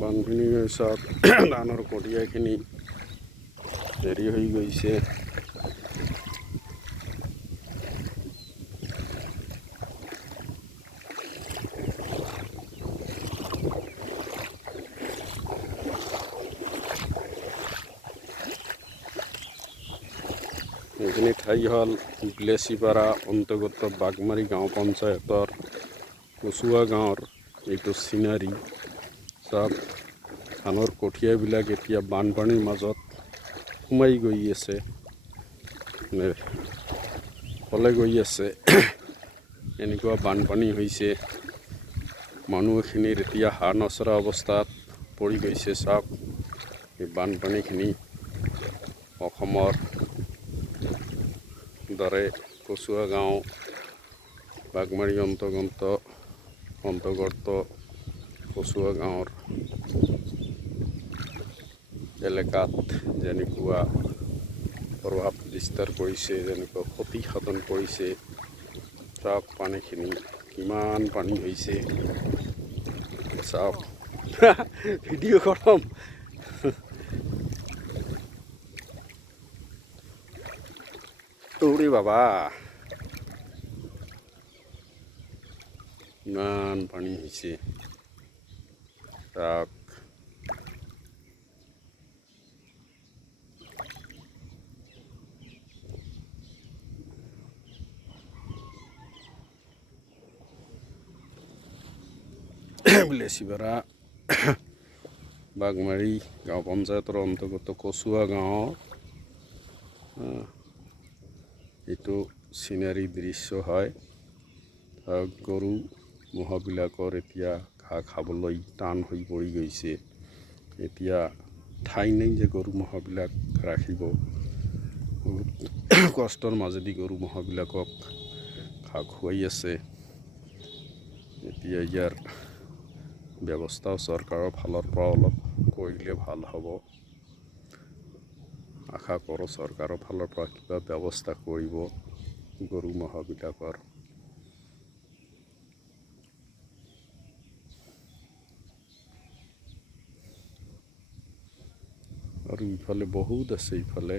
বানপানী চব ধানৰ কঠীয়াখিনি হেৰি হৈ গৈছে। এইখিনি ঠাই হ'ল বিলেচিপাৰা অন্তৰ্গত বাগমাৰী গাঁও পঞ্চায়তৰ কচুৱা গাঁৱৰ এইটো চিনাৰী। চব ধানৰ কঠীয়াবিলাক এতিয়া বানপানীৰ মাজত সোমাই গৈ আছে, ফলে গৈ আছে। এনেকুৱা বানপানী হৈছে, মানুহখিনিৰ এতিয়া হাড় নচৰা অৱস্থাত পৰি গৈছে। চব এই বানপানীখিনি অসমৰ দৰে কচুৱা গাঁও বাগমাৰী অন্তৰ্গত কচুৱা গাঁৱৰ এলেকাত যেনেকুৱা প্ৰভাৱ বিস্তাৰ কৰিছে, যেনেকুৱা ক্ষতি সাধন কৰিছে। চব পানীখিনি কিমান পানী হৈছে চব ভিডিঅ' কৰম। তোৰে বাবা ইমান পানী হৈছে চব। বিলেচিপাৰা বাগমাৰী গাঁও পঞ্চায়তৰ অন্তৰ্গত কচুৱা গাঁৱৰ এইটো চিনাৰী দৃশ্য হয়। গৰু ম'হবিলাকৰ এতিয়া ঘাঁহ খাবলৈ টান হৈ পৰি গৈছে। এতিয়া ঠাই নাই যে গৰু ম'হবিলাক ৰাখিব। বহুত কষ্টৰ মাজেদি গৰু ম'হবিলাকক ঘাঁহ খুৱাই আছে। এতিয়া ইয়াৰ ব্যৱস্থাও চৰকাৰৰ ফালৰ পৰা অলপ কৰিলে ভাল হ'ব। আশা কৰোঁ চৰকাৰৰ ফালৰ পৰা কিবা ব্যৱস্থা কৰিব গৰু ম'হবিলাকৰ। আৰু ইফালে বহুত আছে, ইফালে